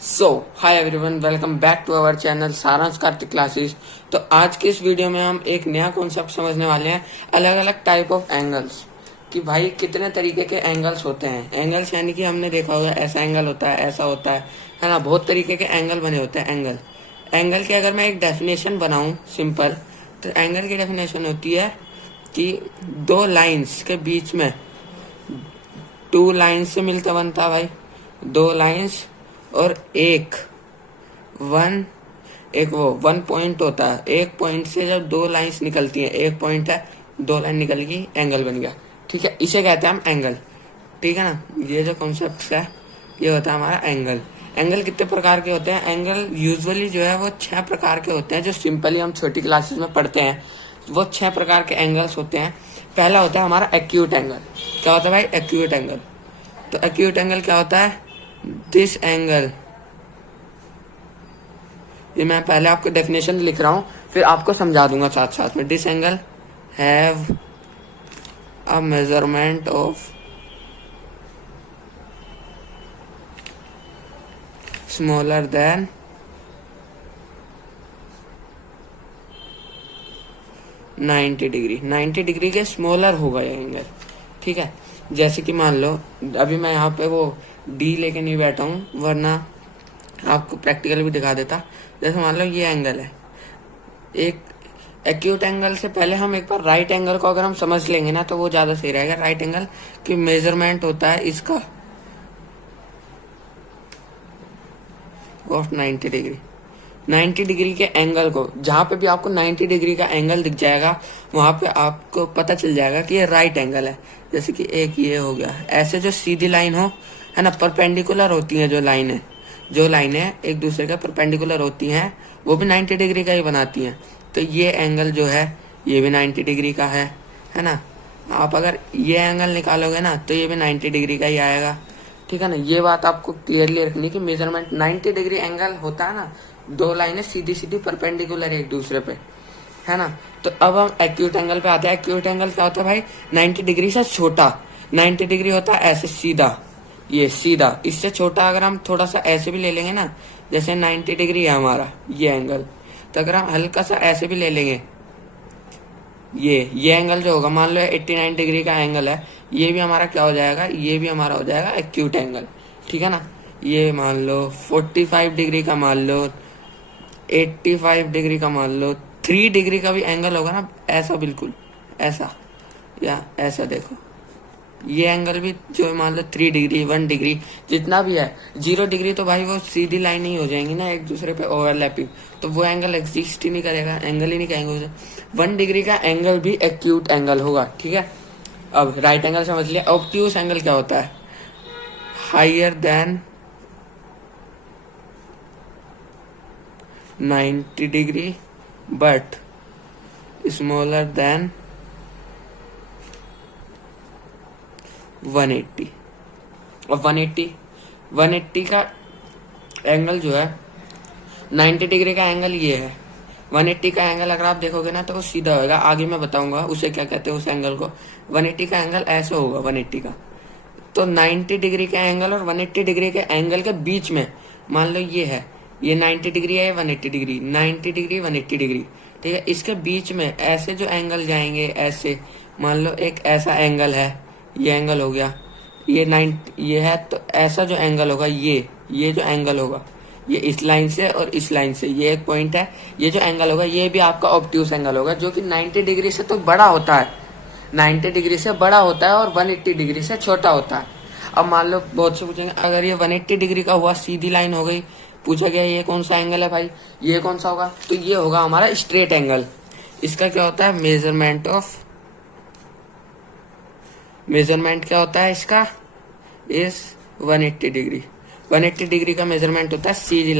So hi everyone, welcome back to our channel Saransh Kartik classes. तो आज के इस वीडियो में हम एक नया कॉन्सेप्ट समझने वाले हैं, अलग अलग टाइप ऑफ एंगल्स। कि भाई कितने तरीके के एंगल्स होते हैं। एंगल्स यानी कि हमने देखा होगा ऐसा एंगल होता है, ऐसा होता है ना। बहुत तरीके के एंगल बने होते हैं। एंगल की अगर मैं एक डेफिनेशन बनाऊं सिंपल, तो एंगल की डेफिनेशन होती है कि दो लाइंस के बीच में, टू लाइंस से मिलकर बनता है भाई, दो लाइंस और एक वन पॉइंट होता है। एक पॉइंट से जब दो लाइंस निकलती हैं, एक पॉइंट है, दो लाइन निकल गई, एंगल बन गया। ठीक है, इसे कहते हैं हम एंगल। ठीक है ना, ये जो कॉन्सेप्ट है ये होता है हमारा एंगल। एंगल कितने प्रकार के होते हैं? एंगल यूजुअली जो है वो 6 प्रकार के होते हैं, जो सिंपली हम छोटी क्लासेस में पढ़ते हैं। वो 6 प्रकार के एंगल्स होते हैं। पहला होता है हमारा एक्यूट एंगल। क्या होता है भाई? Acute angle. तो एक्यूट एंगल क्या होता है? दिस एंगल, ये मैं पहले आपको डेफिनेशन लिख रहा हूं, फिर आपको समझा दूंगा साथ साथ में। This angle have a measurement of smaller than 90 degree. 90 degree के स्मॉलर होगा ये एंगल। ठीक है, जैसे कि मान लो अभी मैं यहाँ पे वो डी लेके नहीं बैठा हूँ, वरना आपको प्रैक्टिकल भी दिखा देता। जैसे मान लो ये एंगल है, एक एक्यूट एंगल से पहले हम एक बार राइट एंगल को अगर हम समझ लेंगे ना, तो वो ज्यादा सही रहेगा। राइट एंगल की मेजरमेंट होता है इसका ऑफ 90 डिग्री। 90 डिग्री के एंगल को, जहां पे भी आपको 90 डिग्री का एंगल दिख जाएगा, वहां पे आपको पता चल जाएगा कि ये राइट एंगल है। जैसे कि एक ये हो गया, ऐसे जो सीधी लाइन हो, है ना, परपेंडिकुलर होती है जो लाइनें एक दूसरे के परपेंडिकुलर होती हैं, वो भी 90 डिग्री का ही बनाती हैं। तो ये एंगल जो है ये भी 90 डिग्री का है ना। आप अगर ये एंगल निकालोगे ना, तो ये भी 90 डिग्री का ही आएगा। ठीक है ना, ये बात आपको क्लियरली रखनी कि मेजरमेंट 90 डिग्री एंगल होता है ना, दो लाइनें सीधी सीधी परपेंडिकुलर एक दूसरे पे, है ना। तो अब हम एक्यूट एंगल पे आते हैं। एक्यूट एंगल क्या होता है भाई? 90 डिग्री से छोटा। 90 डिग्री होता है ऐसे सीधा, ये सीधा। इससे छोटा अगर हम थोड़ा सा ऐसे भी ले लेंगे ना, जैसे 90 डिग्री है हमारा ये एंगल, तो अगर हम हल्का सा ऐसे भी ले लेंगे, ये एंगल जो होगा, मान लो 89 डिग्री का एंगल है, ये भी हमारा क्या हो जाएगा? ये भी हमारा हो जाएगा एक्यूट एंगल। ठीक है ना। ये मान लो 45 डिग्री का, मान लो 85 डिग्री का, मान लो 3 डिग्री का भी एंगल होगा ना, ऐसा बिल्कुल ऐसा, या ऐसा देखो, ये एंगल भी जो मान लो 3 डिग्री, 1 डिग्री, जितना भी है। 0 डिग्री तो भाई वो सीधी लाइन ही हो जाएंगी ना एक दूसरे पे ओवरलैपिंग, तो वो एंगल एग्जिस्ट ही नहीं करेगा, एंगल ही नहीं कहेंगे उसे। 1 डिग्री का एंगल भी एक्यूट एंगल होगा। ठीक है, अब राइट एंगल समझ लिया। ऑब्ट्यूस एंगल क्या होता है? Higher than 90 degree but smaller than 180। अब 180 का एंगल जो है, 90 डिग्री का एंगल ये है। 180 का एंगल अगर आप देखोगे ना, तो वो सीधा होगा। आगे मैं बताऊंगा उसे क्या कहते हैं, उस एंगल को। 180 का एंगल ऐसे होगा, 180 का। तो 90 डिग्री के एंगल और 180 डिग्री के एंगल के बीच में, मान लो ये है, ये 90 डिग्री है, 180 डिग्री, 90 डिग्री 180 डिग्री। ठीक है, इसके बीच में ऐसे जो एंगल जाएंगे, ऐसे मान लो एक ऐसा एंगल है, ये एंगल हो गया, ये है, तो ऐसा जो एंगल होगा, ये जो एंगल होगा, ये इस लाइन से और इस लाइन से, ये एक पॉइंट है, ये जो एंगल होगा ये भी आपका ऑब्ट्यूस एंगल होगा, जो कि 90 डिग्री से तो बड़ा होता है। 90 डिग्री से बड़ा होता है और 180 डिग्री से छोटा होता है। अब मान लो बहुत से पूछेंगे, अगर ये 180 डिग्री का हुआ, सीधी लाइन हो गई, पूछा गया ये कौन सा एंगल है भाई, ये कौन सा होगा? तो ये होगा हमारा स्ट्रेट एंगल। इसका क्या होता है? मेजरमेंट क्या होता है इसका? इस 180 डिग्री। 180 डिग्री का मेजरमेंट होता है सीधी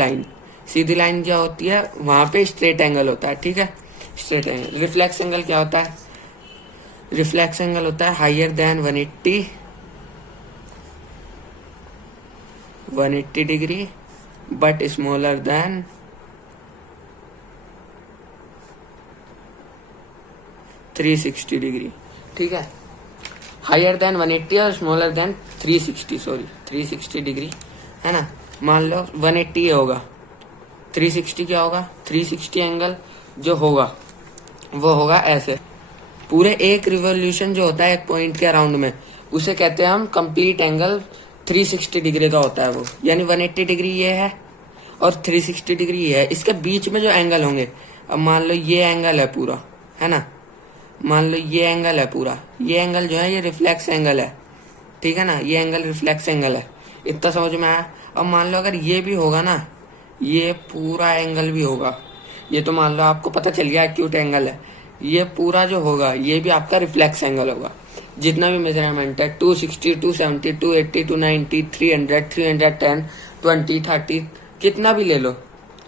लाइन क्या होती है, वहां पे स्ट्रेट एंगल होता है। ठीक है, स्ट्रेट एंगल। रिफ्लेक्स एंगल क्या होता है? रिफ्लेक्स एंगल होता है higher than 180 degree but smaller than 360 degree. ठीक है, हायर देन 180 और स्मॉलर देन 360 डिग्री, है ना। मान लो 180 ये होगा, 360 क्या होगा, 360 एंगल जो होगा वो होगा ऐसे। पूरे एक रिवोल्यूशन जो होता है एक पॉइंट के अराउंड में, उसे कहते हैं हम कंप्लीट एंगल 360 डिग्री का होता है वो। यानी 180 डिग्री ये है और 360 डिग्री ये है। इसके बीच में जो एंगल होंगे, अब मान लो ये एंगल है पूरा, है ना, मान लो ये एंगल है पूरा, ये एंगल जो है ये रिफ्लेक्स एंगल है, ठीक है ना, ये एंगल रिफ्लेक्स एंगल है। इतना समझ में आया। अब मान लो अगर ये भी होगा ना, ये पूरा एंगल भी होगा, ये तो मान लो आपको पता चल गया एक्यूट एंगल है, ये पूरा जो होगा ये भी आपका रिफ्लेक्स एंगल होगा। जितना भी मेजरमेंट है 260, 270, 280, 290, 300, 310, 20, 30, कितना भी ले लो,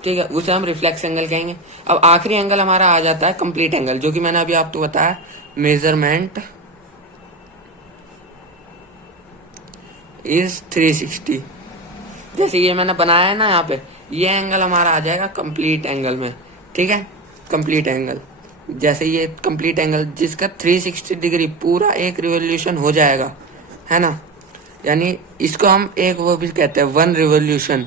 ठीक है, उसे हम रिफ्लेक्स एंगल कहेंगे। अब आखिरी एंगल हमारा आ जाता है कंप्लीट एंगल, जो कि मैंने अभी आपको बताया मेजरमेंट इज 360। जैसे ये मैंने बनाया है ना यहाँ पे, ये एंगल हमारा आ जाएगा कंप्लीट एंगल में, ठीक है, कंप्लीट एंगल। जैसे ये कंप्लीट एंगल जिसका 360 डिग्री पूरा एक रिवोल्यूशन हो जाएगा, है ना, यानी इसको हम एक वो भी कहते हैं 1 रिवोल्यूशन,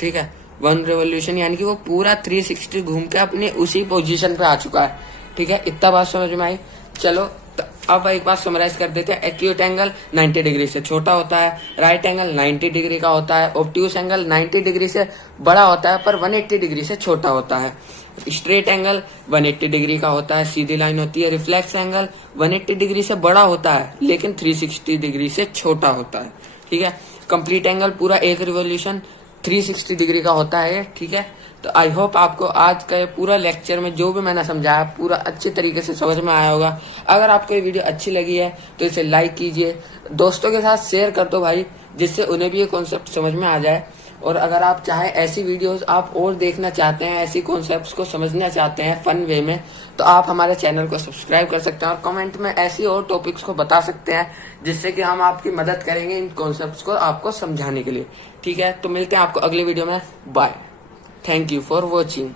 ठीक है, 1 रिवोल्यूशन यानी कि वो पूरा 360 घूम के अपने उसी पोजीशन पे आ चुका है, ठीक है। इतना बात समझ में आई। चलो तो अब एक बात समराइज कर देते हैं। एक्यूट एंगल 90 डिग्री से छोटा होता है, राइट एंगल 90 डिग्री का होता है, ऑब्ट्यूस एंगल 90 डिग्री से बड़ा होता है पर 180 डिग्री से छोटा होता है, स्ट्रेट एंगल 180 डिग्री का होता है, सीधी लाइन होती है, रिफ्लेक्स एंगल 180 डिग्री से बड़ा होता है लेकिन 360 डिग्री से छोटा होता है, ठीक है। कंप्लीट एंगल पूरा एक रिवोल्यूशन 360 डिग्री का होता है, ठीक है। तो आई होप आपको आज का पूरा लेक्चर में जो भी मैंने समझाया पूरा अच्छे तरीके से समझ में आया होगा। अगर आपको ये वीडियो अच्छी लगी है तो इसे लाइक कीजिए, दोस्तों के साथ शेयर कर दो भाई, जिससे उन्हें भी ये कॉन्सेप्ट समझ में आ जाए। और अगर आप चाहे ऐसी वीडियोस आप और देखना चाहते हैं, ऐसी कॉन्सेप्ट्स को समझना चाहते हैं फन वे में, तो आप हमारे चैनल को सब्सक्राइब कर सकते हैं और कमेंट में ऐसी और टॉपिक्स को बता सकते हैं जिससे कि हम आपकी मदद करेंगे इन कॉन्सेप्ट्स को आपको समझाने के लिए, ठीक है। तो मिलते हैं आपको अगली वीडियो में, bye, thank you for watching.